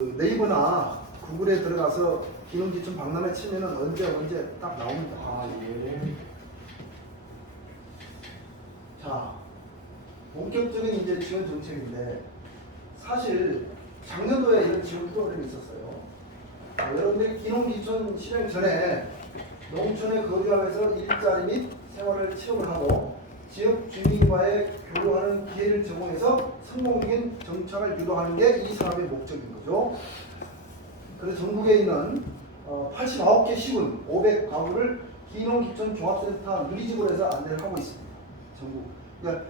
네이버나 구글에 들어가서 기농기촌 박람회 치면은 언제 딱 나옵니다. 아, 예. 자, 본격적인 이제 지원 정책인데 사실 작년도에 이런 지원 프로그램이 있었어요. 여러분들이 기농기촌 실행 전에 농촌에 거주하면서 일자리 및 생활을 체험을 하고 지역 주민과의 교류하는 기회를 제공해서 성공적인 정착을 유도하는 게 이 사업의 목적인 거죠. 그래서 전국에 있는 89개 시군 500가구를 기농기촌 종합센터 누리집으로 해서 안내를 하고 있습니다. 전국. 그러니까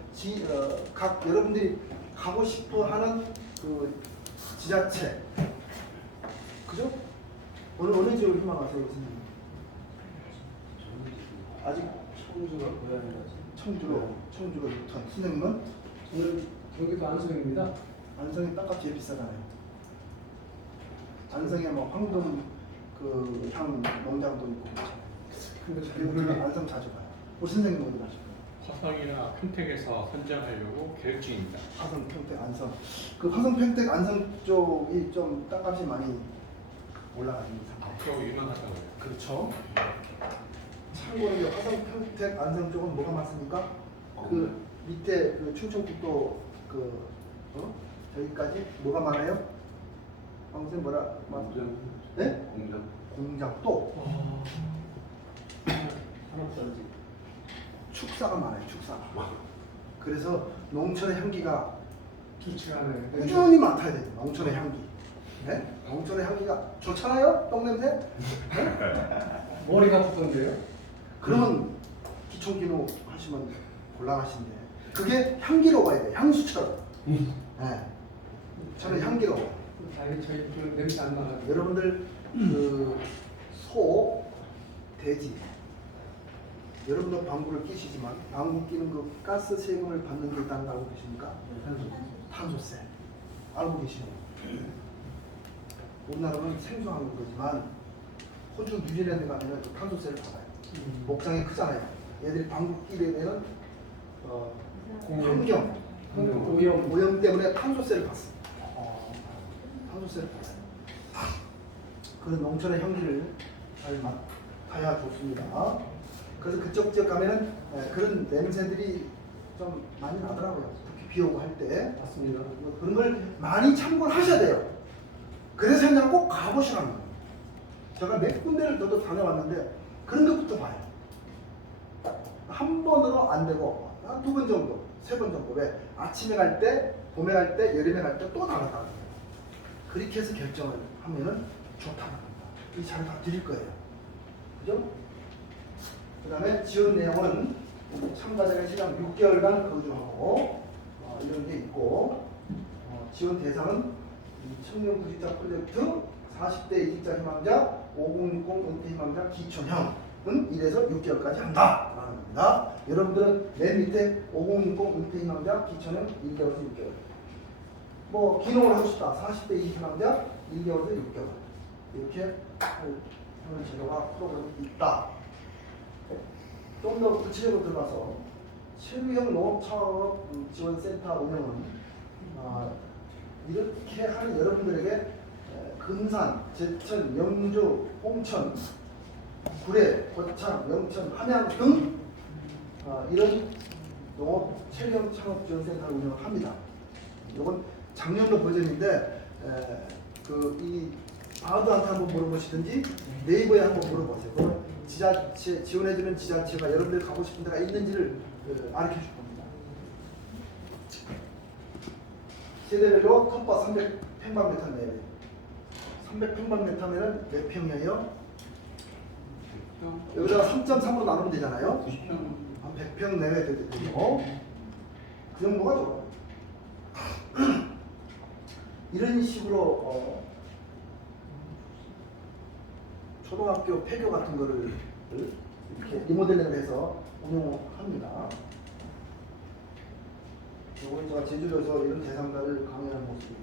각 여러분들이 가고 싶어 하는 그 지자체, 그죠? 어느 지역을 희망하세요, 선생님? 아직 청주가 고향이라서. 청주로 6천. 선생님은? 저는 경기도 안성입니다. 안성이 땅값 제일 비싸잖아요. 안성에 뭐 황금 그 향 농장도 있고. 근데 잘 그리고 모르겠. 안성 자주 가요. 우리 선생님 어디 가시고? 화성이나 평택에서 선정하려고 계획 중입니다. 화성, 평택, 안성. 그 화성, 평택, 안성 쪽이 좀 땅값이 많이 올라가는 상태. 앞으로 유망하다고요. 그렇죠. 참고로 이제 화성, 평택, 안성 쪽은 뭐가 많습니까? 그 밑에 그 충청북도 저기까지 뭐가 많아요? 선생님 뭐라 공장. 네? 공장. 공작도 산업단지. 축사가 많아요. 축사가. 그래서 농촌의 향기가 좋지가 않아요. 꾸준히 맡아야 돼요. 농촌의 향기. 네? 농촌의 향기가 좋잖아요. 똥 냄새? 네? 머리가 아프던데요? 그러면 기초기노 하시면 곤란하신데 그게 향기로워야 돼. 향수처럼. 네. 저는 향기로워. 다행히 저희 그 냄새 안 나가지고. 여러분들 그 소, 돼지 여러분도 방구를 끼시지만 방구 끼는 그 가스 세금을 받는 게 있다는 거 알고 계십니까? 탄소세 알고 계시나요? 우리나라는 생소한 거지만 호주, 뉴질랜드 가면 그 탄소세를 받아요. 목장이 크잖아요. 얘들이 방구 끼게 되면 환경, 오염 때문에 탄소세를 받습니다. 탄소세를 받아요. 그런 농촌의 향기를 잘 맡아야 좋습니다. 그래서 그쪽 지역 가면은 그런 냄새들이 좀 많이 나더라고요. 특히 비 오고 할 때. 맞습니다. 그런 걸 많이 참고를 하셔야 돼요. 그래서 그냥 꼭 가보시라는 거예요. 제가 몇 군데를 저도 다녀왔는데 그런 것부터 봐요. 한 번으로 안 되고 한 2번 정도, 3번 정도. 왜? 아침에 갈 때, 봄에 갈 때, 여름에 갈 때 또 나갔다는 거예요. 그렇게 해서 결정을 하면은 좋다는 겁니다. 이 잘 다 드릴 거예요. 그죠? 그 다음에 지원 내용은 참가자가 시간 6개월간 거주하고 이런 게 있고 지원 대상은 청년 구직자 프로젝트 40대 이직자 희망자 5060 은퇴 희망자 기촌형은 1에서 6개월까지 한다라는 겁니다. 여러분들은 맨 밑에 5060 은퇴 희망자 기촌형 1개월에서 6개월 뭐 기농을 하고 싶다 40대 이직 희망자 1개월에서 6개월 이렇게 하는 제도가 프로그램이 있다. 좀 더 구체적으로 들어가서 체류형 농업차업 지원센터 운영은 이렇게 하는 여러분들에게 금산, 제천, 영주, 홍천, 구례, 고창, 영천, 함양 등 이런 농업 체류형 창업 지원센터를 운영을 합니다. 이건 작년도 버전인데 이 바드한테 한번 물어보시든지 네이버에 한번 물어보세요. 그러면 지자체 지원해주는 지자체가 여러분들 가고 싶은 데가 있는지를 알려줄 겁니다. 세대별로 텃밭 300평방미터 내외 300평방미터면은 몇 평이에요? 여기다가 3.3으로 나누면 되잖아요. 90평. 한 100평 내외 되고 그 정도가 좋아요. 이런 식으로 초등학교 폐교 같은 거를 이렇게 리모델링을 해서 운영합니다. 이번 제가 제주도에서 이런 대상자를 강의하는 모습이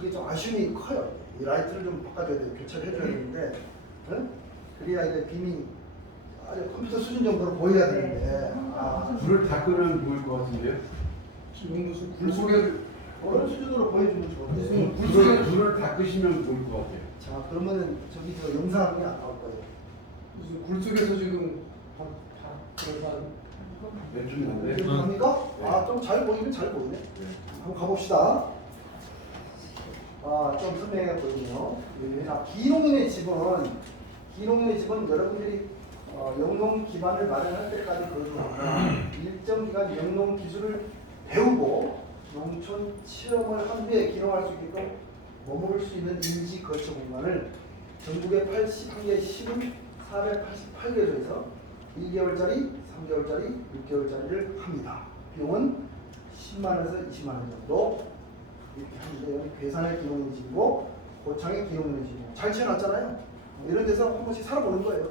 이게 좀 아쉬움이 커요. 이 라이트를 좀 바꿔줘야 돼요. 교체를 해줘야 되는데 그래야 이제 빔이 아주 컴퓨터 수준 정도로 보여야 되는데 불을 다 끄면 보일 것 같은데요? 지금 무슨 굴 속에 어느 수준으로 보여주면 좋은데. 불을 다 끄시면 좋을 것 같아요. 자, 그러면은 저기 저 영상이 안 나올 거예요. 무슨 굴 속에서 지금 다 그래서 왼쪽이 낫네. 이렇게 갑니까? 아, 좀 잘 보이긴 잘 보이네. 한번 가봅시다. 아, 좀 선명해 보이네요. 자, 기농인의 집은 여러분들이 영농 기반을 마련할 때까지 거주하거나 일정 기간 영농 기술을 배우고 농촌 체험을 한 후에 기농할 수 있게끔 머무를 수 있는 임시 거처 공간을 전국의 81개 시군 488개소에서 1개월짜리, 3개월짜리, 6개월짜리를 합니다. 비용은 10만원에서 20만원 정도 이렇게 하는데 괴산의 기농인의 집이고 고창의 기농인의 집이고 잘 지어놨잖아요. 이런 데서 한 번씩 살아보는 거예요.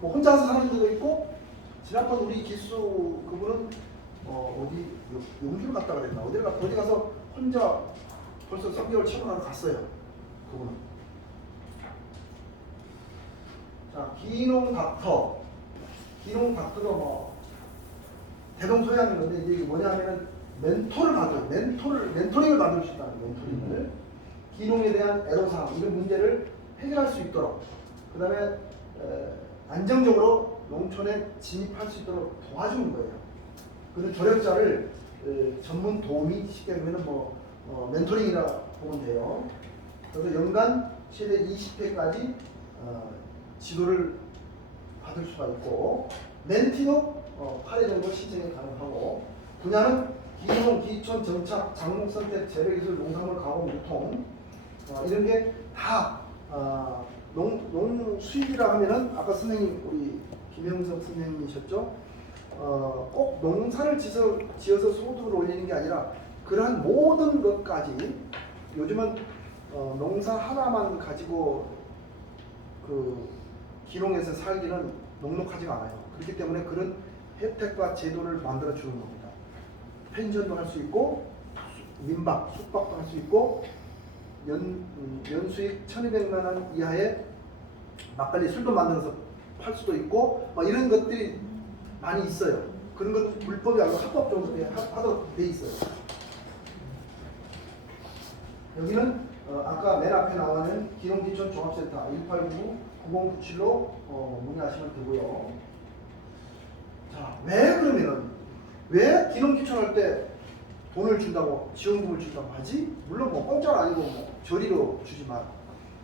뭐 혼자서 사는 데도 있고 지난번 우리 기수 그분은 어디 용주를 갔다 그랬나 어디 가서 혼자 벌써 3개월 체험하러 갔어요. 그분은. 자, 기농 닥터도 뭐 대동소이하는 건데 이제 이게 뭐냐면은 멘토링을 받을 수 있다는 거예요. 멘토링을. 기농에 대한 애로사항 이런 문제를 해결할 수 있도록 그 다음에 안정적으로 농촌에 진입할 수 있도록 도와주는 거예요. 그런 조력자를 전문 도우미 쉽게 보면 멘토링이라 보면 돼요. 그래서 연간 최대 20회까지 지도를 받을 수가 있고 멘티도 8회 정도 신청이 가능하고 분야는 기농, 기촌, 정착, 작물 선택, 재배기술, 농산물 가공, 유통 이런 게 다 농수입이라 하면은 아까 선생님 우리 김영석 선생님이셨죠? 꼭 농사를 지어서 소득을 올리는 게 아니라 그러한 모든 것까지 요즘은 농사 하나만 가지고 그 기농에서 살기는 녹록하지가 않아요. 그렇기 때문에 그런 혜택과 제도를 만들어 주는 겁니다. 펜션도 할 수 있고 민박, 숙박도 할 수 있고 연수익 1,200만 원 이하의 막걸리 술도 만들어서 팔 수도 있고 이런 것들이 많이 있어요. 그런 건 불법이 아니고 합법적으로 하도록 돼 있어요. 여기는 아까 맨 앞에 나와는 기농기촌 종합센터 189-9097로 문의하시면 되고요. 자, 왜 기농기촌 할 때 돈을 준다고 지원금을 준다고 하지? 물론 공짜는 아니고 저리로 주지만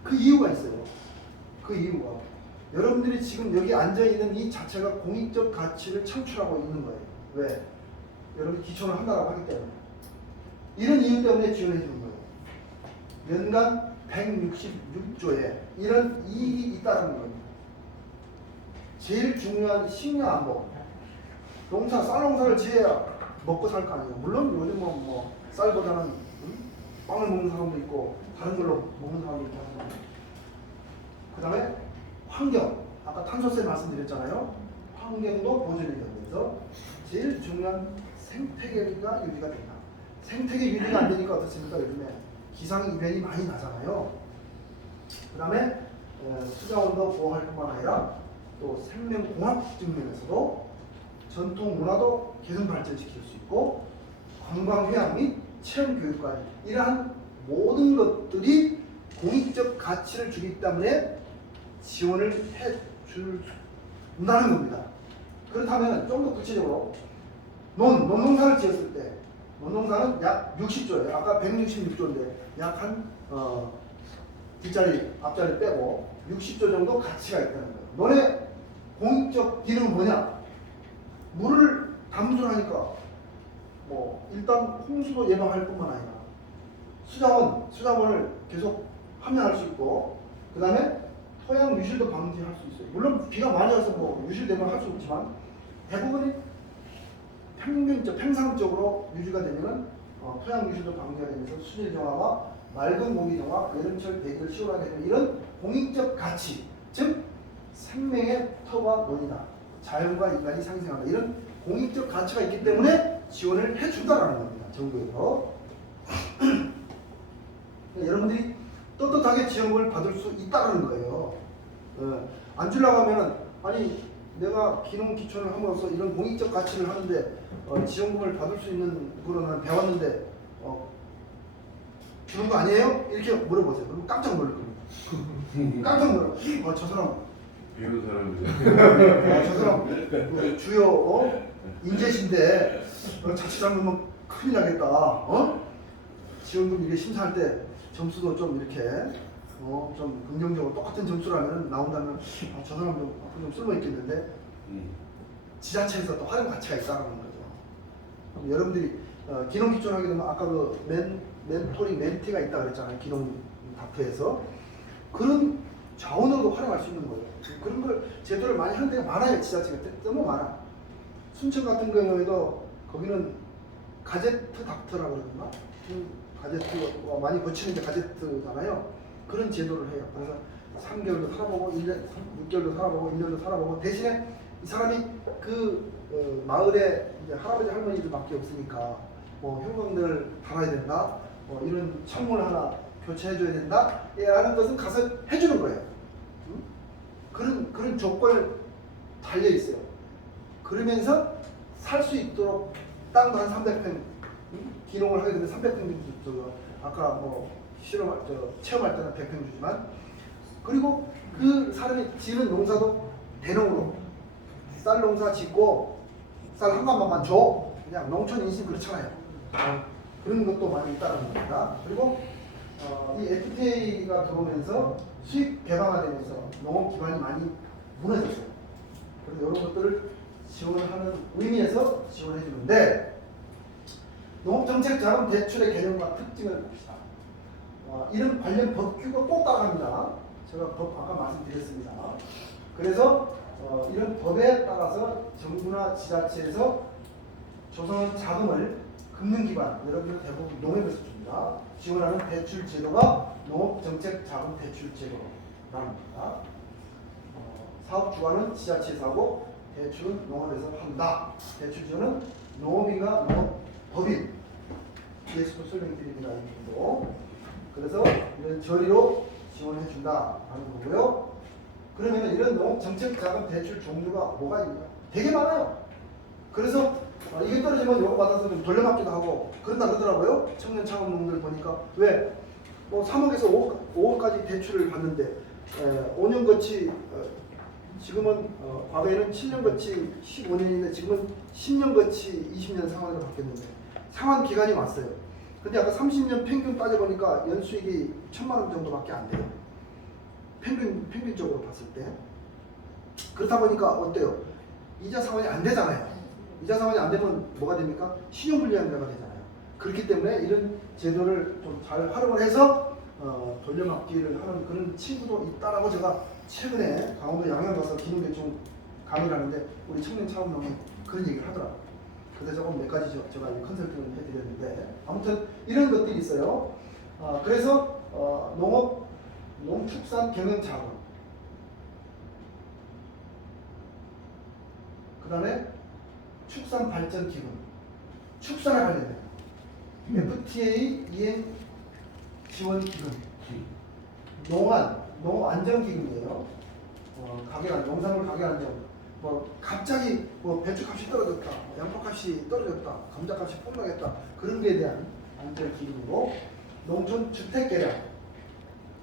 그 이유가 있어요. 그 이유가 여러분들이 지금 여기 앉아 있는 이 자체가 공익적 가치를 창출하고 있는 거예요. 왜? 여러분이 기촌을 한다고 하기 때문에 이런 이유 때문에 지원해 주는 거예요. 연간 166조에 이런 이익이 있다는 거예요. 제일 중요한 식량 안보. 쌀농사를 지어야 먹고 살 거 아니에요. 물론 요즘은 쌀보다는 빵을 먹는 사람도 있고 다른 걸로 먹는 사람도 있고 하는데 그 다음에 환경. 아까 탄소세 말씀드렸잖아요. 환경도 보존이 되면서 제일 중요한 생태계가 유지가 된다. 생태계 유지가 안 되니까 어떻습니까? 요즘에 기상이변이 많이 나잖아요. 그 다음에 수자원도 보호할 뿐만 아니라 또 생명공학 측면에서도 전통 문화도 개선 발전시킬 수 있고 관광휴양 및 체험교육까지 이러한 모든 것들이 공익적 가치를 주기 때문에 지원을 해준다는 겁니다. 그렇다면 좀 더 구체적으로 논농사를 지었을 때 논농사는 약 60조예요. 아까 166조인데 약 한 뒷자리 앞자리 빼고 60조 정도 가치가 있다는 거예요. 너네 공익적 기능은 뭐냐? 물을 담수하니까 일단 홍수도 예방할 뿐만 아니라 수자원을 계속 함양할 수 있고 그 다음에 토양 유실도 방지할 수 있어요. 물론 비가 많이 와서 유실되면 할 수 없지만 대부분이 평상적으로 유지가 되면은 토양 유실도 방지가 되면서 수질 정화와 맑은 공기 정화, 여름철 대기를 시원하게 되는 이런 공익적 가치, 즉 생명의 터와 논이다. 자연과 인간이 상생한다. 이런 공익적 가치가 있기 때문에 지원을 해준다라는 겁니다. 정부에서. 여러분들이 떳떳하게 지원을 받을 수 있다는 거예요. 안 주려고 하면은 아니 내가 기농 기촌을 함으로써 이런 공익적 가치를 하는데 지원금을 받을 수 있는 부분은 배웠는데 주는 거 아니에요? 이렇게 물어보세요. 그럼 깜짝 놀랄 겁니다. 깜짝 놀라. 저 사람, 배운 사람들. 저 사람 주요 인재신데 자칫 잘못하면 큰일 나겠다. 지원금 이게 심사할 때 점수도 좀 이렇게 좀 긍정적으로 똑같은 점수라면 나온다면 저 사람 좀 앞으로 좀 쓸모 있겠는데 지자체에서 또 활용 가치가 있다는 거죠. 그럼 여러분들이 기농 기촌하게 되면 아까 그 멘토링 멘티가 있다 그랬잖아요. 기농 다트에서 그런 자원으로도 활용할 수 있는 거예요. 그런 걸 제도를 많이 하는 데가 많아요. 지자체가 너무 많아. 순천 같은 경우에도 거기는 가제트 닥터라고 그러나 가제트가 많이 거치는 게 가제트잖아요. 그런 제도를 해요. 그래서 3개월도 살아보고 6개월도 살아보고 1년도 살아보고 대신에 이 사람이 그 마을에 이제 할아버지 할머니들밖에 없으니까 뭐 효광을 달아야 된다. 이런 창문을 하나 교체해줘야 된다. 라는 것은 가서 해주는 거예요. 그런 조건을 달려 있어요. 그러면서 살 수 있도록 땅도 한 300평 기농을 하게 되면 300평 정도 아까 뭐 체험할 때는 100평 주지만 그리고 그 사람이 지는 농사도 대농으로 쌀 농사 짓고 쌀 한 가마만 줘. 그냥 농촌 인심 그렇잖아요. 그런 것도 많이 있다는 겁니다. 그리고 이 FTA가 들어오면서 수익 개방화되면서 농업 기반이 많이 무너졌어요. 그래서 이런 것들을 지원하는 의미에서 지원해 주는데 농업정책자금 대출의 개념과 특징을 봅시다. 이런 관련 법규가 꼭 따라갑니다. 제가 법 아까 말씀드렸습니다. 그래서 이런 법에 따라서 정부나 지자체에서 조성한 자금을 금융기관, 여러분들 대부분 농협에서 줍니다. 지원하는 대출 제도가 농업정책자금 대출 제도라는 겁니다. 사업 주관은 지자체에서 하고 대출은 농업에서 한다. 대출 지원은 농업인과 농업법인 뒤에서도 설명드립니다. 이 부분도. 그래서 이런 저리로 지원해 준다라는 거고요. 그러면 이런 농업정책자금 대출 종류가 뭐가 있냐? 되게 많아요. 그래서 이게 떨어지면 요거 받아서 좀 돌려막기도 하고 그런다 그러더라고요. 청년 창업농들 보니까 왜? 뭐 3억에서 5억까지 대출을 받는데 5년 거치 지금은 과거에는 7년 거치 15년인데 지금은 10년 거치 20년 상환으로 바뀌었는데 상환 기간이 왔어요. 근데 아까 30년 평균 따져보니까 연수익이 1,000만 원 정도밖에 안 돼요. 평균적으로 봤을 때. 그렇다 보니까 어때요? 이자 상환이 안 되잖아요. 이자 상환이 안 되면 뭐가 됩니까? 신용불량자가 되잖아요. 그렇기 때문에 이런 제도를 좀 잘 활용을 해서 돌려막기를 하는 그런 친구도 있다라고 제가 최근에 강원도 양양 가서 기농대충 강의를 하는데 우리 청년 창업농이 그런 얘기를 하더라고요. 그래서 조금 몇 가지 제가 컨설팅을 해드렸는데 아무튼 이런 것들이 있어요. 그래서 농축산 경영자금, 그 다음에 축산발전기금, 축산에 관련된 FTA 이행 지원기금, 농업안정기금이에요. 농산물 가격 안정. 뭐 갑자기 뭐 배추값이 떨어졌다, 양파값이 떨어졌다, 감자값이 폭락했다 그런 데에 대한 안정기금이고 농촌 주택 개량,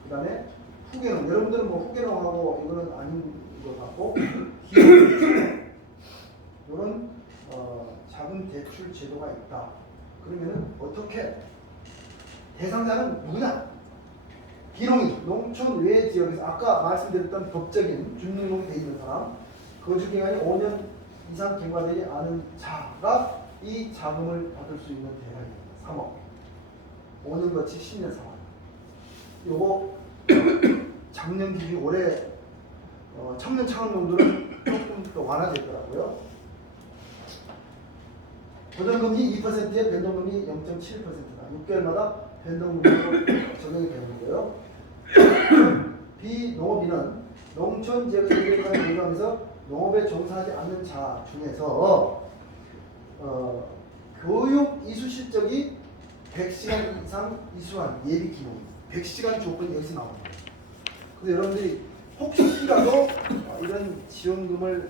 그 다음에 후계농. 여러분들은 뭐 후계농하고 이거는 아닌 것 같고 이런 자금 대출 제도가 있다. 그러면은 어떻게 대상자는 누구냐? 기농이 농촌 외 지역에서 아까 말씀드렸던 법적인 준농농이 되어 있는 사람, 거주 기간이 5년 이상 경과되지 않은 자가 이 자금을 받을 수 있는 대상입니다. 3억. 5년 거치 10년 상환. 요거 작년 기준 올해 청년 창업농들은 조금 더 완화됐더라고요. 고정금리 2%에 변동금리 0.7%다. 6개월마다 변동금리로 적용이 되는 거고요. 비농업인은 농촌 지역에서 일하는 농업에서 농업에 종사하지 않는 자 중에서 교육 이수 실적이 100시간 이상 이수한 예비 기농 100시간 조건이 여기서 나옵니다. 그래서 여러분들이 혹시라도 이런 지원을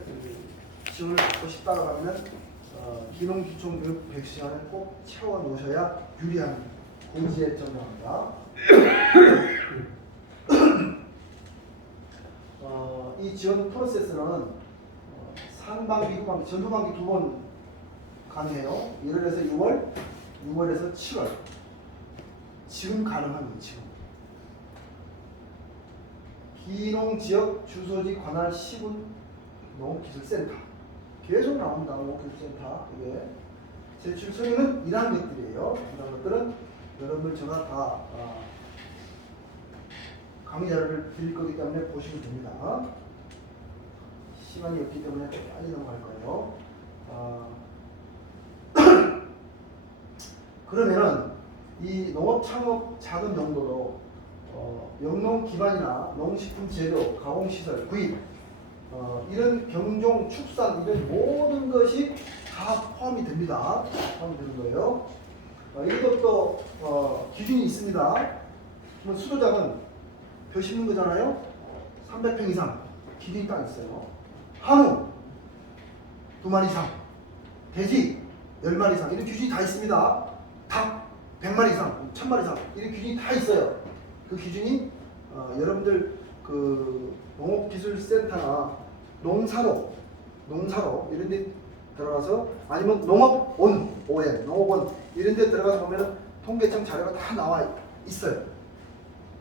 받고 싶다고 하면 기농기촌 교육 100시간을 꼭 채워 놓으셔야 유리한 공지에 정답합니다. 이 지원 프로세스는 상반기, 후반기, 전후반기 2번 가능해요. 1월에서 6월, 6월에서 7월. 지금 가능합니다. 지금. 기농지역 주소지 관할 시군 농업기술센터. 계속 나옵니다. 농업기술센터. 이게 제출 서류는 이러한 것들이에요. 이러한 것들은 여러분들 제가 다 강의 자료를 드릴 거기 때문에 보시면 됩니다. 시간이 없기 때문에 좀 빨리 넘어갈 거예요. 그러면은 이 농업 창업 자금 용도로 영농 기반이나 농식품 재료, 가공시설, 구입 이런 경종, 축산 이런 모든 것이 다 포함이 됩니다. 포함이 되는 거예요. 이것도 기준이 있습니다. 수도장은 벼 심는 거잖아요. 300평 이상 기준이 딱 있어요. 한우 2마리 이상, 돼지 10마리 이상 이런 기준이 다 있습니다. 닭 100마리 이상, 1000마리 이상 이런 기준이 다 있어요. 그 기준이 여러분들 그 농업기술센터나 농사로 이런 데 들어가서 아니면 농업원 이런 데 들어가서 보면은 통계청 자료가 다 나와 있어요.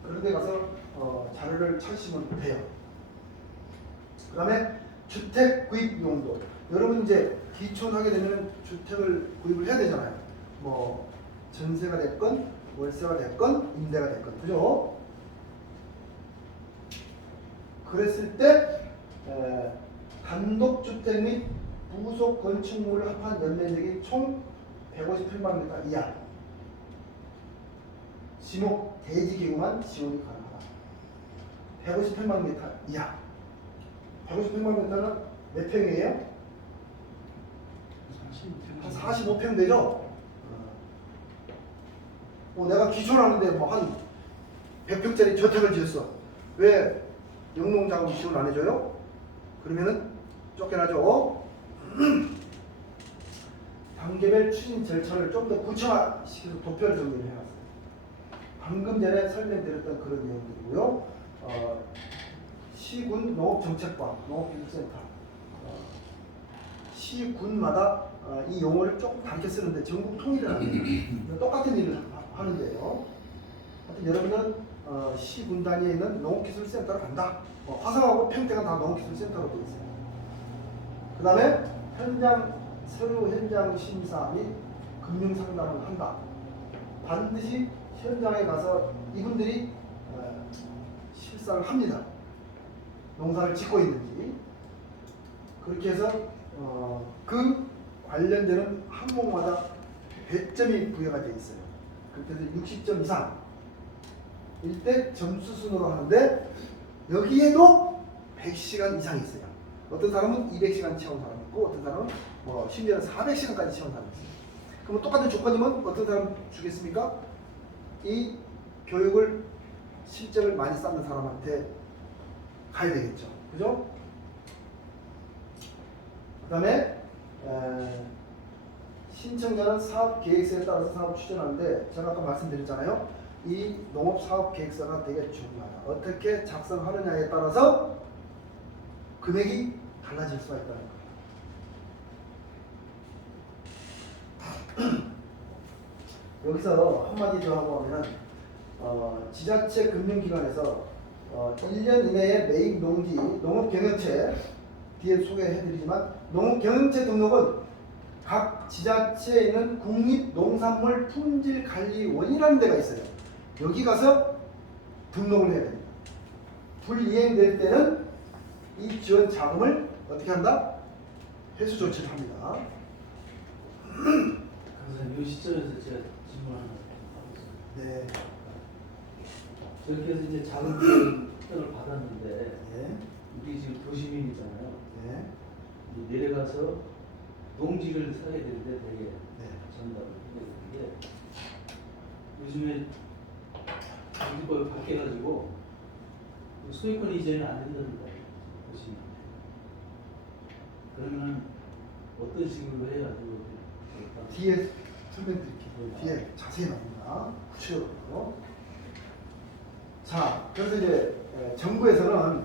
그런 데 가서 자료를 찾으시면 돼요. 그 다음에 주택 구입 용도. 여러분 이제 기촌하게 되면 주택을 구입을 해야 되잖아요. 뭐 전세가 됐건 월세가 됐건 임대가 됐건, 그죠? 그랬을 때 단독주택 및 부속 건축물 합한 연면적이 총 150평방미터 이하. 지목 대지 기구만 지원이 가능하다. 150평방미터 이하. 150평방미터는 몇 평이에요? 한 45평 되죠? 내가 기촌하는데 뭐 한 100평짜리 저택을 지었어. 왜 영농자금 지원 안 해줘요? 그러면은 쫓겨나죠. 단계별 추진 절차를 좀 더 구체화시켜서 도표를 정리를 해놨어요. 방금 전에 설명드렸던 그런 내용들이고요. 시군 농업정책과 농업기술센터 시군마다 이 용어를 조금 다르게 쓰는데 전국 통일은 아니에요. 똑같은 일을 하는데요. 하여튼 여러분은 시군 단위에 있는 농업기술센터로 간다. 화성하고 평택은 다 농업기술센터로 되어 있어요. 그 다음에 서류 현장 심사 및 금융 상담을 한다. 반드시 현장에 가서 이분들이 실사를 합니다. 농사를 짓고 있는지. 그렇게 해서 그 관련되는 항목마다 배점이 부여가 되어 있어요. 그렇게 해서 60점 이상 일 때 점수 순으로 하는데 여기에도 100시간 이상이 있어요. 어떤 사람은 200시간 채운 사람이 있고 어떤 사람은 심지어는 400시간까지 채운 사람이 있어요. 그럼 똑같은 조건이면 어떤 사람 주겠습니까? 이 교육을 실적을 많이 쌓는 사람한테 가야 되겠죠. 그죠? 그 다음에 신청자는 사업 계획서에 따라서 사업을 추진하는데 제가 아까 말씀드렸잖아요. 이 농업 사업 계획서가 되게 중요하다. 어떻게 작성하느냐에 따라서 금액이 달라질 수가 있다는 거예요. 여기서 한마디 더 하고 하면은 지자체 금융기관에서 1년 이내에 매입 농지 농업경영체 뒤에 소개해드리지만 농업경영체 등록은 각 지자체에 있는 국립농산물 품질관리원이라는 데가 있어요. 여기 가서 등록을 해야 됩니다. 불이행될 때는 이 지원 자금을 어떻게 한다? 회수 조치를 합니다. 선생님, 이 시점에서 제가 질문 하나 하고 있습니다. 네. 저렇게 해서 이제 자금 지원을 받았는데 네. 우리 지금 도시민이잖아요. 네. 이제 내려가서 농지를 사야 되는데 되게 네. 전담을 해야 되는 게 요즘에 농지법이 바뀌어가지고 소유권 이전이 안 된답니다. 도시민한테. 그러면 어떤 식으로 해가지고 뒤에 설명드릴게요. 뒤에 자세히 나옵니다. 구체적으로. 자, 그래서 이제 정부에서는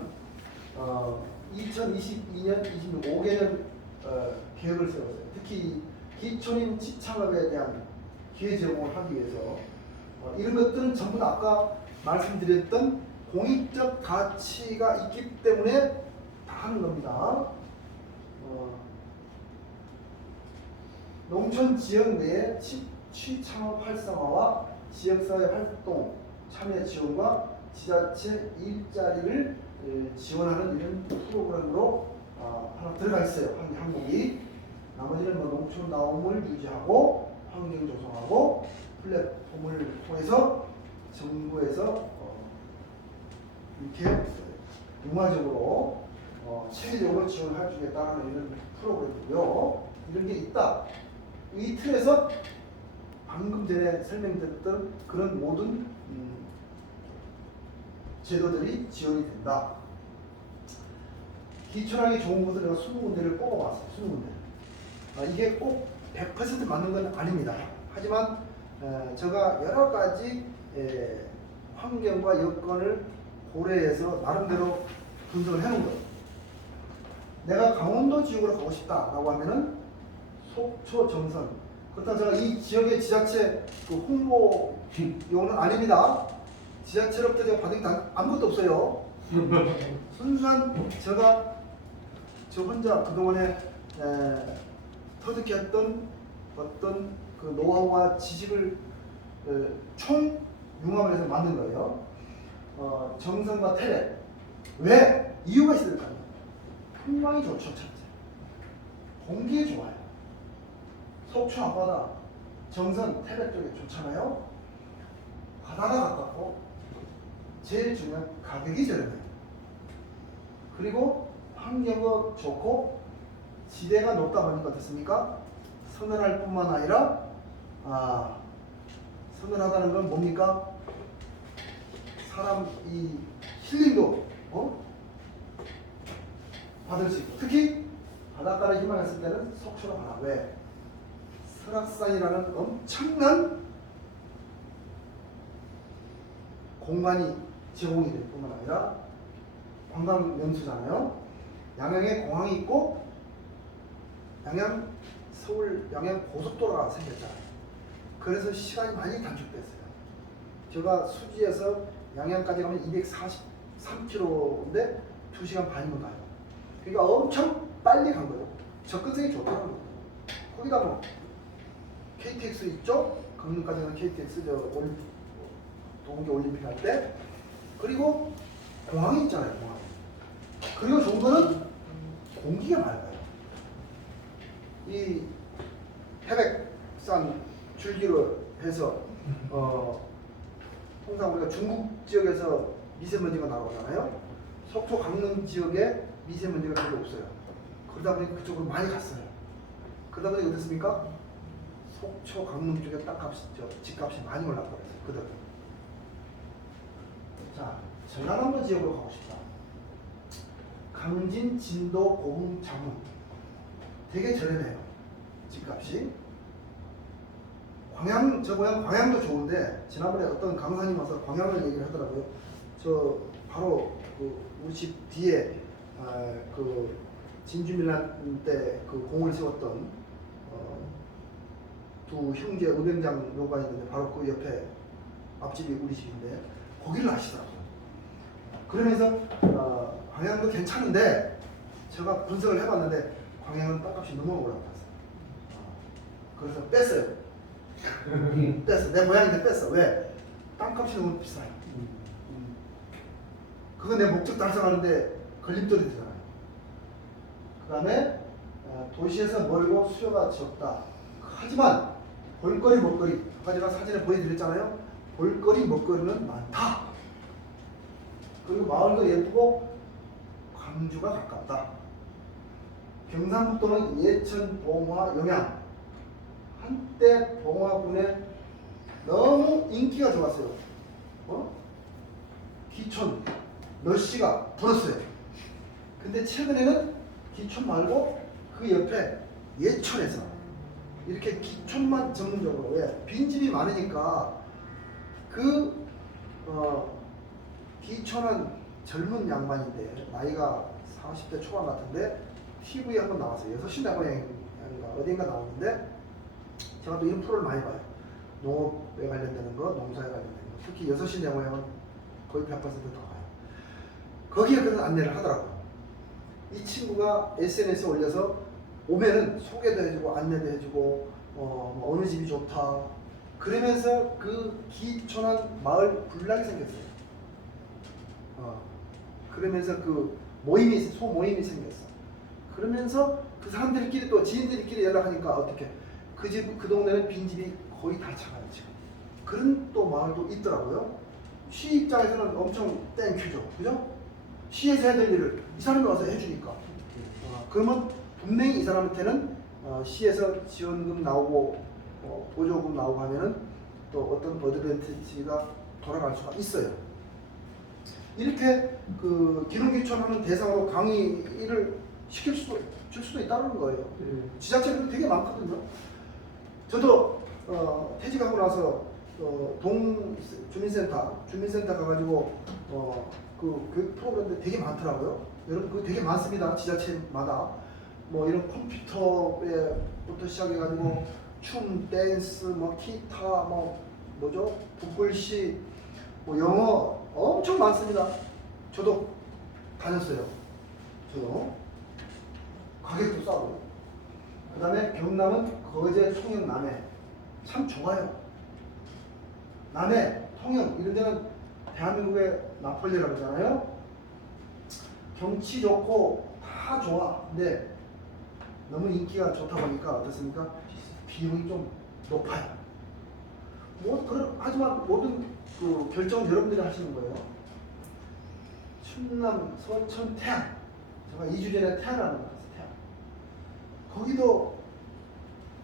2022년, 25개년 계획을 세웠어요. 특히 기초림 지창업에 대한 기회 제공을 하기 위해서 이런 것들은 전부 다 아까 말씀드렸던 공익적 가치가 있기 때문에 다 하는 겁니다. 농촌 지역 내의 취창업 활성화와 지역사회 활동 참여 지원과 지자체 일자리를 지원하는 이런 프로그램으로 하나 들어가 있어요. 한 항목이. 나머지는 뭐 농촌다움을 유지하고 환경 조성하고 플랫폼을 통해서 정부에서 이렇게 융화적으로 체계적으로 지원해 주겠다는 이런 프로그램이고요. 이런 게 있다. 이 틀에서 방금 전에 설명드렸던 그런 모든 제도들이 지원이 된다. 기초하기 좋은 것을 내가 20군데를 뽑아봤어요. 20군데. 이게 꼭 100% 맞는 건 아닙니다. 하지만 제가 여러 가지 환경과 여건을 고려해서 나름대로 분석을 해놓은 거예요. 내가 강원도 지역으로 가고 싶다라고 하면은 속초, 정선. 그렇다고 제가 이 지역의 지자체 그 홍보 요는 아닙니다. 지자체로부터 제가 받은 게 아무것도 없어요. 순수한 제가 저 혼자 그동안에 터득했던 어떤 그 노하우와 지식을 총 융합을 해서 만든 거예요. 정선과 태백. 왜? 이유가 있을 거 아니에요. 풍광이 좋죠, 첫째. 공기 좋아요. 속초 앞바다, 정선, 태백 쪽에 좋잖아요. 바다가 가깝고 제일 중요한 가격이 저렴해요. 그리고 환경도 좋고 지대가 높다 보니까 어떻습니까? 서늘할 뿐만 아니라 서늘하다는 건 뭡니까? 사람 이 힐링도 받을 수 있고 특히 바닷가를 희망했을 때는 속초로 가라. 왜? 설악산이라는 엄청난 공간이 제공이 될 뿐만 아니라 관광 명소잖아요. 양양에 공항이 있고 양양 서울 양양 고속도로가 생겼잖아요. 그래서 시간이 많이 단축됐어요. 제가 수지에서 양양까지 가면 243km인데 2시간 반이면 가요. 그러니까 엄청 빨리 간 거예요. 접근성이 좋더라고요. 거기다 뭐 KTX 있죠? 강릉까지는 KTX 동계 올림픽 할 때. 그리고 공항이 있잖아요. 공항. 그리고 좋은 거는 공기가 맑아요. 이 태백산 줄기로 해서 통상 우리가 중국 지역에서 미세먼지가 나오잖아요. 속초 강릉 지역에 미세먼지가 별로 없어요. 그러다 보니 그쪽으로 많이 갔어요. 그러다 보니 어떻습니까? 속초 강릉 쪽에 땅값이 집값이 많이 올랐거든요. 그들. 자, 전라남도 지역으로 가고 싶다. 강진, 진도, 고흥, 장흥. 되게 저렴해요. 집값이. 광양도 좋은데 지난번에 어떤 강사님 와서 광양을 얘기를 하더라고요. 저 바로 우리 집 뒤에 그 진주밀란 때 그 공을 세웠던 두 형제 은행장 묘가 있는데 바로 그 옆에 앞집이 우리 집인데 거기를 아시더라고요. 그러면서 광양도 괜찮은데 제가 분석을 해봤는데 광양은 땅값이 너무 올라갔어요. 그래서 뺐어요. 뺐어. 내 모양인데 뺐어. 왜? 땅값이 너무 비싸요. 그건 내 목적 달성하는데 걸림돌이 되잖아요. 그 다음에 도시에서 멀고 수요가 적다. 하지만 볼거리 먹거리 아까 제가 사진에 보여드렸잖아요. 볼거리 먹거리는 많다. 그리고 마을도 예쁘고 광주가 가깝다. 경상북도는 예천, 봉화, 영양 한때 봉화군에 너무 인기가 좋았어요. 기촌 몇 시가 불었어요. 근데 최근에는 기촌 말고 그 옆에 예천에서 이렇게 기촌만 전문적으로 왜 빈집이 많으니까 그 기촌은 젊은 양반인데 나이가 40대 초반 같은데 TV에 한번 나왔어요. 6시 내 고향인가 어딘가 나오는데 제가 또 이런 프로를 많이 봐요. 농업에 관련되는 거, 농사에 관련되는 거. 특히 6시 내 고향은 거의 100% 더 봐요. 거기에 그런 안내를 하더라고요. 이 친구가 SNS에 올려서 오면은 소개도 해주고 안내도 해주고 뭐 어느 집이 좋다 그러면서 그 기촌한 마을 군락이 생겼어요. 그러면서 그 모임이 소모임이 생겼어. 그러면서 그 사람들끼리 또 지인들끼리 연락하니까 어떻게 그 집 그 동네는 빈집이 거의 다 차가요 지금. 그런 또 마을도 있더라고요. 시 입장에서는 엄청 땡큐죠, 그죠? 시에서 해야 될 일을 이 사람이 와서 해주니까. 그러면 분명히 이 사람한테는 시에서 지원금 나오고 보조금 나오고 하면은 또 어떤 어드밴티지가 돌아갈 수가 있어요. 이렇게 그 기농기촌하는 대상으로 강의를 줄 수도 있다는 거예요. 지자체는 되게 많거든요. 저도 퇴직하고 나서 주민센터 가가지고 그 교육 프로그램들 되게 많더라고요. 여러분 그거 되게 많습니다. 지자체마다 뭐 이런 컴퓨터에부터 시작해가지고 춤, 댄스, 뭐 기타, 뭐죠? 북글씨, 뭐 영어 엄청 많습니다. 저도 다녔어요. 저도 가격도 싸고. 그다음에 경남은 거제, 통영, 남해 참 좋아요. 남해, 통영 이런 데는 대한민국의 나폴리라고 그러잖아요. 경치 좋고 다 좋아. 근데 너무 인기가 좋다 보니까 어떻습니까? 비용이 좀 높아요. 하지만 모든 그 결정은 여러분들이 하시는 거예요. 충남, 서천, 태안. 제가 2주 전에 태안을 갔어요. 태안. 거기도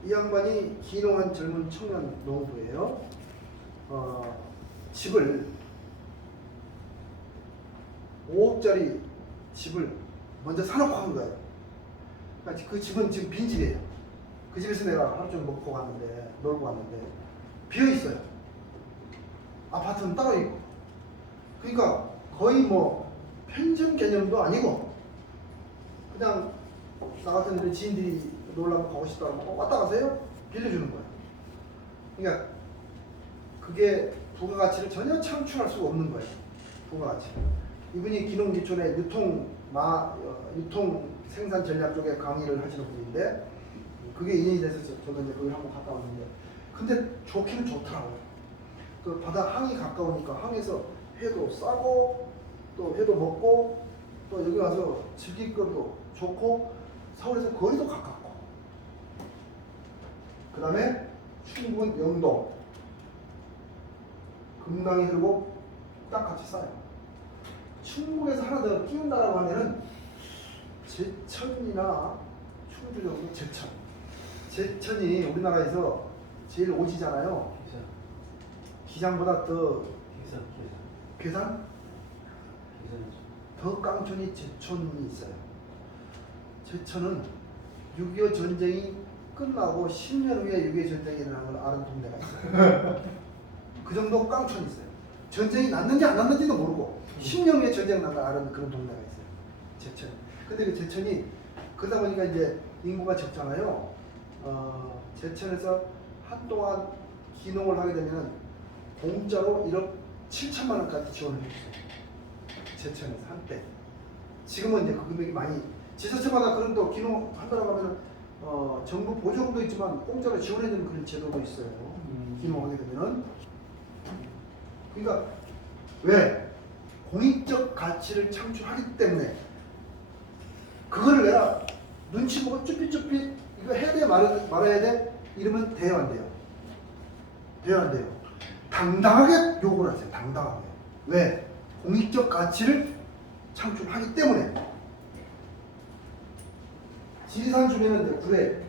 이 양반이 기농한 젊은 청년 농부예요. 집을 5억짜리 집을 먼저 사놓고 한 거예요. 그러니까 그 집은 지금 빈집이에요. 그 집에서 내가 하루 종일 놀고 왔는데 비어 있어요. 아파트는 따로 있고. 그러니까 거의 뭐 편의점 개념도 아니고 그냥 나 같은 애들 지인들이 놀러 가고 싶다고 왔다 가세요? 빌려주는 거예요. 그러니까 그게 부가가치를 전혀 창출할 수가 없는 거예요. 부가가치. 이분이 기농기촌의 유통 생산 전략 쪽에 강의를 하시는 분인데 그게 인연이 돼서 저도 이제 거기 한번 갔다 왔는데 근데 좋기는 좋더라고요. 그 바다 항이 가까우니까 항에서 회도 싸고 또 회도 먹고 또 여기 와서 즐길 것도 좋고 서울에서 거리도 가깝고 그 다음에 충북은 영동 금강이 흐르고 땅같이 싸요. 충북에서 하나 더 끼운다라고 하면은 제천이나 충주 정도 제천이 우리나라에서 제일 오지잖아요. 기장보다 더 괴산? 더 깡촌이 제천이 있어요. 제천은 6.25 전쟁이 끝나고 10년 후에 6.25 전쟁이 일어난 걸 아는 동네가 있어요. 그 정도 깡촌이 있어요. 전쟁이 났는지 안 났는지도 모르고 10년 후에 전쟁이 난 걸 아는 그런 동네가 있어요. 제천. 근데 그 제천이 그러다 보니까 이제 인구가 적잖아요. 제천에서 한동안 기농을 하게 되면 공짜로 1억 7천만 원까지 지원을 해주세요. 제천에서 한때. 지금은 이제 그 금액이 많이 지자체마다 그런 또 기농 한다라고 하면 정부 보조금도 있지만 공짜로 지원해주는 그런 제도도 있어요. 기농하게 되면은. 그러니까 왜 공익적 가치를 창출하기 때문에 그거를 내가 눈치 보고 쭈삣쭈삣 이거 해야 돼 말아야 돼 이러면 돼요 안 돼요? 돼요 안 돼요? 당당하게 요구를 하세요. 당당하게. 왜? 공익적 가치를 창출하기 때문에. 지리산 주변은 구례.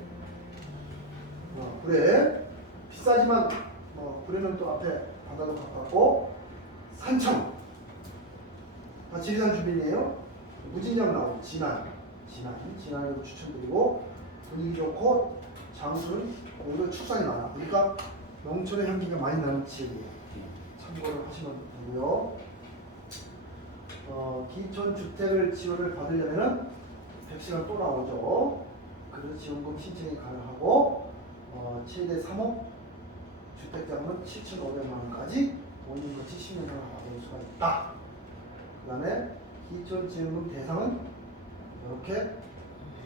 구례 비싸지만 구례는 또 앞에 바다도 가깝고 산청. 지리산 주변이에요. 무진장 나오고 진안에도 추천드리고 분위기 좋고 장수는 오히려 축산이 많아. 그러니까 농촌의 향기가 많이 나는 지역이에요. 참고를 하시면 되고요. 기촌주택을 지원을 받으려면은 100시간 또 나오죠. 그래서 지원금 신청이 가능하고 최대 3억 주택자금은 7,500만 원까지 본인 거치 10년 동안 받을 수가 있다. 그 다음에 기촌지원금 대상은 이렇게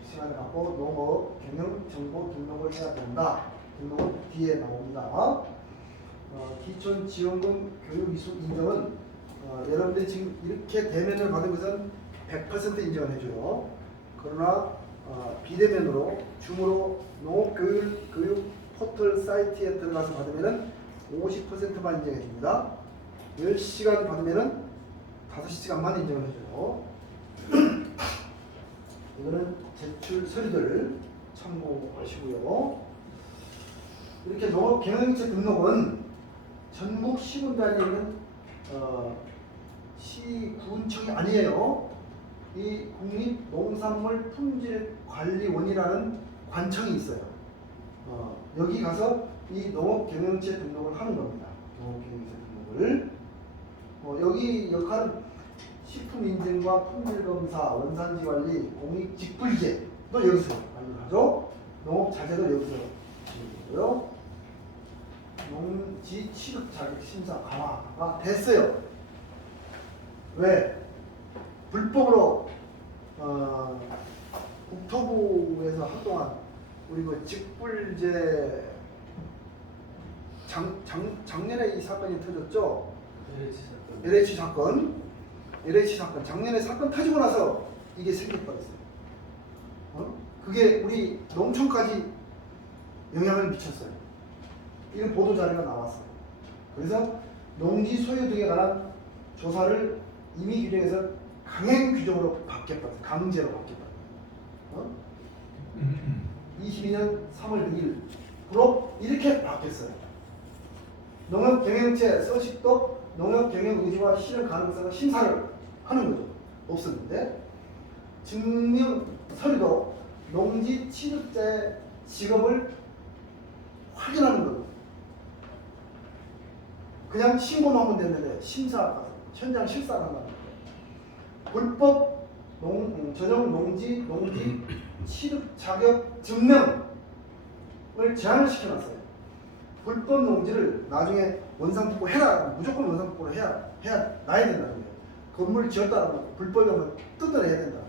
100시간을 갖고 농업 경영 정보 등록을 해야 된다. 등록은 뒤에 나옵니다. 기촌지원금 교육이수 인정은 여러분들이 지금 이렇게 대면을 받은 것은 100% 인정을 해줘요. 그러나 비대면으로 줌으로 농업교육 포털 사이트에 들어가서 받으면은 50%만 인정해 줍니다. 10시간 받으면은 5시간만 인정을 해줘요. 이거는 제출 서류들 참고하시고요. 이렇게 농업경영체 등록은 전국 시군단에 있는 시군청이 아니에요. 이 국립농산물품질관리원이라는 관청이 있어요. 여기 가서 이 농업경영체 등록을 하는 겁니다. 농업경영체 등록을. 여기 역할은 식품인증과 품질검사, 원산지관리, 공익직불제도 여기서 관리하죠. 농업자재도 여기서 진행되고요. 농지 취득 자격 심사 강화가 됐어요. 왜? 불법으로 국토부에서 한동안 우리 그 직불제 작년에 이 사건이 터졌죠. LH 사건 작년에 사건 터지고 나서 이게 생겨버렸어요. 그게 우리 농촌까지 영향을 미쳤어요. 이런 보도 자료가 나왔어요. 그래서 농지 소유 등에 관한 조사를 임의 규정에서 강행 규정으로 바뀌었거든요. 강제로 바뀌었거든요. 22년 3월 2일부로 이렇게 바뀌었어요. 농업경영체 서식도 농업경영 의지와 실현 가능성을 심사를 하는 거죠. 없었는데 증명 서류도 농지 취득자의 직업을 확인하는 거예요. 그냥 신고만 하면 되는데 심사, 현장 실사를 한다는 거예요. 불법 전용 농지 취득 자격 증명을 제한을 시켜놨어요. 불법 농지를 나중에 원상복구 해라, 무조건 원상복구를 해야 놔야 된다는 거예요. 건물을 지었다라고 불법이면 뜯어내야 된다.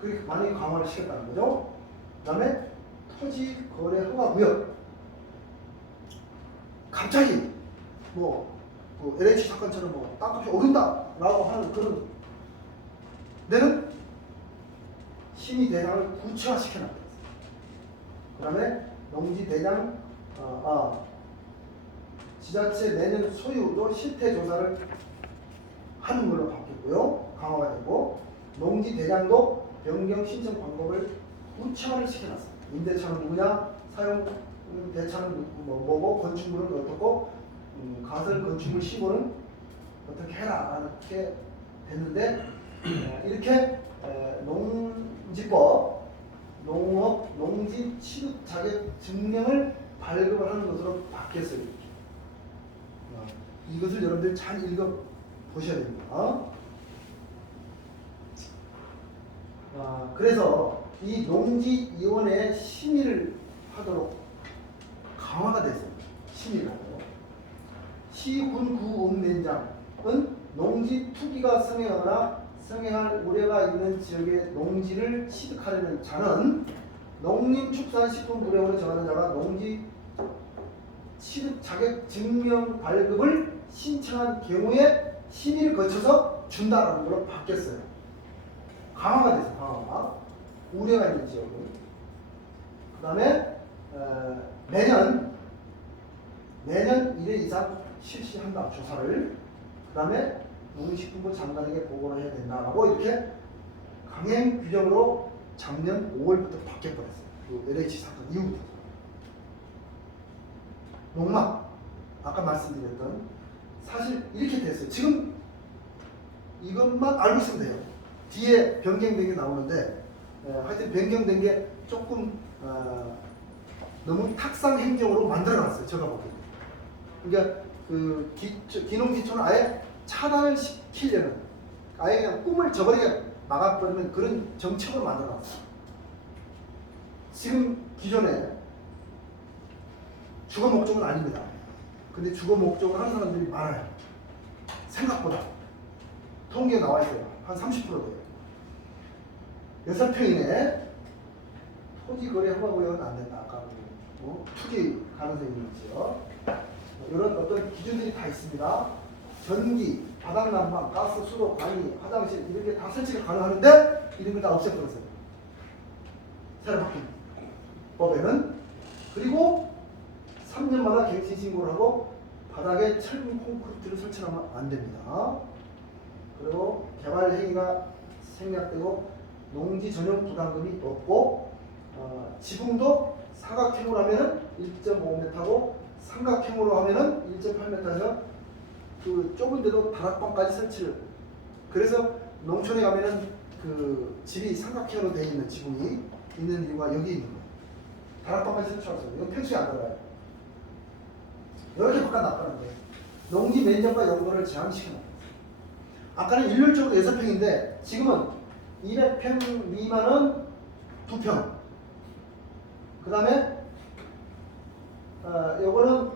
그렇게 많이 강화를 시켰다는 거죠. 그 다음에 토지 거래 허가 구역. 갑자기 그 LH 사건처럼 땅값이 오른다라고 하는 그런 데는 심의 대상을 구체화시켜놨어요. 그 다음에 농지 대장 지자체 내년 소유도 실태 조사를 하는 걸로 바뀌었고요. 강화가 되고 농지 대장도 변경 신청 방법을 구체화를 시켜놨어요. 임대차는 누구냐, 사용 대차는 뭐고, 건축물은 어떻고, 가설 건축물 시보는 어떻게 해라 이렇게 됐는데 이렇게 농지법 농업 농지 취득 자격 증명을 발급을 하는 것으로 바뀌었어요. 이것을 여러분들 잘 읽어 보셔야 됩니다. 그래서 이 농지위원회에 심의를 하도록 강화가 됐어요. 심의를 하도록. 시군구읍면장은 농지 투기가 성행하거나 성행할 우려가 있는 지역의 농지를 취득하려는 자는 농림축산식품부령으로 정하는 자가 농지 취득 자격 증명 발급을 신청한 경우에 심의를 거쳐서 준다라는 걸로 바뀌었어요. 강화가 됐어요. 강화가. 우려가 있는 지역은. 그 다음에 매년 1회 이상 실시한다. 조사를. 그 다음에 농식품부 장관에게 보고를 해야 된다라고 이렇게 강행 규정으로 작년 5월부터 바뀌어버렸어요. 그 LH 사건 이후부터. 농막 아까 말씀드렸던 사실 이렇게 됐어요. 지금 이것만 알고 있으면 돼요. 뒤에 변경된 게 나오는데 하여튼 변경된 게 조금 너무 탁상 행정으로 만들어놨어요. 제가 보기에. 그러니까 그 기농 기초는 아예 차단을 시키려는, 아예 그냥 꿈을 저버리게 막아버리는 그런 정책을 만들어놨어요. 지금 기존에 주거 목적은 아닙니다. 근데 주거 목적을 하는 사람들이 많아요. 생각보다. 통계에 나와 있어요. 한 30% 돼요. 6평 이내 토지 거래 허가구역은 안 된다. 아까 뭐 투기 가능성이 있죠. 이런 어떤 기준들이 다 있습니다. 전기, 바닥 난방, 가스, 수도, 관리, 화장실 이렇게 다 설치가 가능하는데 이런 걸 다 없애버렸어요. 새로 바뀐 법에는. 그리고 3년마다 갱신 신고를 하고 바닥에 철근 콘크리트를 설치하면 안 됩니다. 그리고 개발 행위가 생략되고 농지 전용 부담금이 없고 지붕도 사각형으로 하면은 1.5m고 삼각형으로 하면은 1.8m에서 그 좁은 데도 다락방까지 설치를. 그래서 농촌에 가면은 그 집이 삼각형으로 되어 있는 지붕이 있는 이유가 여기 있는 거예요. 다락방까지 설치하세요. 이건 평수에 안 들어가요. 이렇게 바꿔놨다는 거예요. 농지 면적과 용도를 제한시켜놓은 거예요. 아까는 일률적으로 6평인데 지금은 200평 미만은 2평. 그 다음에 요거는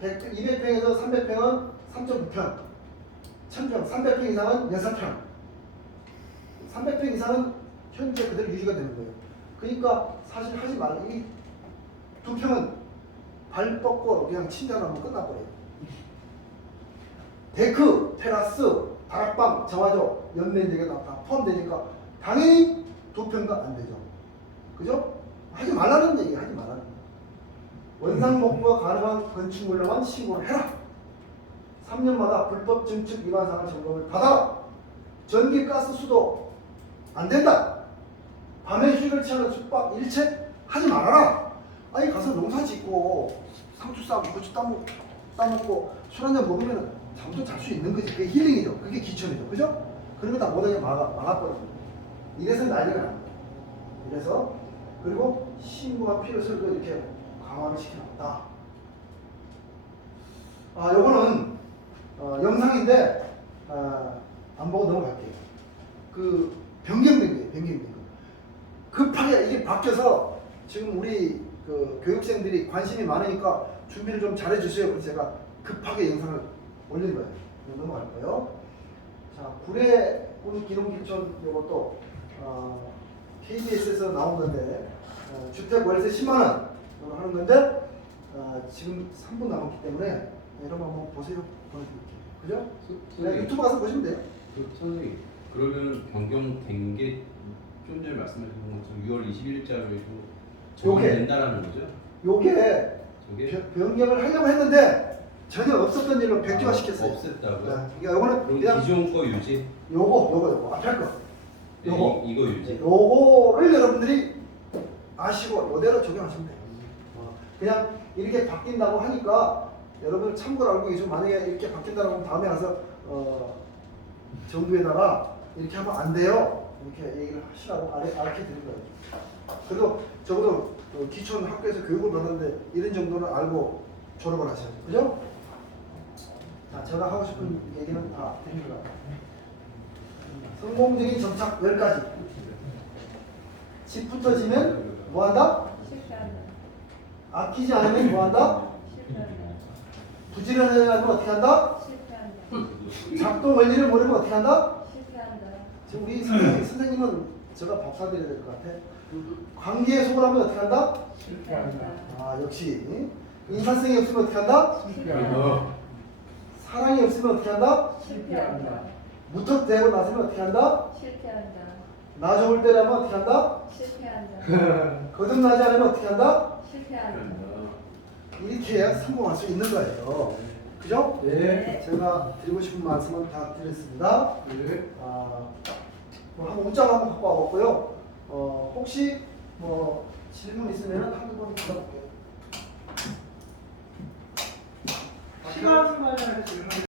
200평에서 300평은 3.9평, 1000평, 300평 이상은 6평, 300평 이상은 현재 그대로 유지가 되는 거예요. 그러니까 사실 하지 말고 이 2평은 발 뻗고 그냥 침대 하나 하면 끝나버려요. 데크, 테라스, 다락방, 정화조, 연면적에 다 포함되니까 당연히 2평도 안 되죠. 그죠? 하지 말라는 얘기, 하지 말라는 얘기. 원상 복구가 가능한 건축물로만 신고를 해라. 3년마다 불법 증축 위반 사항 점검을 받아라. 전기, 가스, 수도 안 된다. 밤에 휴식을 취하는 숙박 일체 하지 말아라. 아니 가서 농사 짓고 상추 싸고 고추 따먹고 술 한잔 먹으면 잠도 잘 수 있는 거지. 그게 힐링이죠. 그게 기천이죠. 그죠? 그런 거 다 못하게 막았거든요. 이래서 난리가 납니다. 이래서 그리고 신고와 필요성도 이렇게 강화를 시켜놨다. 요거는 영상인데 안 보고 넘어갈게요. 그 변경된 거예요. 변경된 거. 급하게 이게 바뀌어서 지금 우리 그 교육생들이 관심이 많으니까 준비를 좀 잘해주세요. 그래서 제가 급하게 영상을 올린 거예요. 넘어갈까요? 자, 구례군 기농기촌 이것도 KBS에서 나온 건데 주택 월세 10만 원 하는 건데 지금 3분 남았기 때문에 여러분 한번 보세요. 보내드릴게요. 그죠? 그냥 유튜브 가서 보시면 돼요. 선생님, 그러면 변경된 게 좀 전에 말씀하신 것처럼 6월 20일자로 요게. 된다라는 거죠? 요게 저게 변경을 하려고 했는데 전혀 없었던 일로 백지화 시켰어요. 없앴다고요? 그러니까 요거는 그럼 그냥 기존 거 유지? 요거 앞에 거. 네, 요거. 이거 유지? 요거를 여러분들이 아시고 이대로 적용하시면 돼요. 그냥 이렇게 바뀐다고 하니까 여러분 참고로 알고 계시고 만약에 이렇게 바뀐다고 하면 다음에 가서 정부에다가 이렇게 하면 안 돼요. 이렇게 얘기를 하시라고 알게 드린 거예요. 그래도 적어도 기촌 학교에서 교육을 받았는데 이런 정도는 알고 졸업을 하셔야 돼요. 그죠? 자, 제가 하고 싶은 얘기는 다 드립니다. 성공적인 정착 10가지. 집 붙어지면 뭐한다? 실패한다. 아끼지 않으면 뭐한다? 실패한다. 부지런하면 어떻게 한다? 실패한다. 작동 원리를 모르면 어떻게 한다? 실패한다. 지금 우리 선생님은 제가 밥 사드려야 될 것 같아. 관계에 소홀하면 어떻게 한다? 실패한다. 역시 인사성이 없으면 어떻게 한다? 실패한다. 사랑이 없으면 어떻게 한다? 실패한다. 무턱대고 나서면 어떻게 한다? 실패한다. 나 좋을 때라면 어떻게 한다? 실패한다. 거듭나지 않으면 어떻게 한다? 실패한다. 이렇게 해야 성공할 수 있는 거예요. 그죠? 네. 제가 드리고 싶은 말씀은 다 드렸습니다. 네. 한 문자로 한번 갖고 와봤고요. 혹시 뭐 질문 있으면 한두 번 받아볼게요. 시간 관련해서 질문이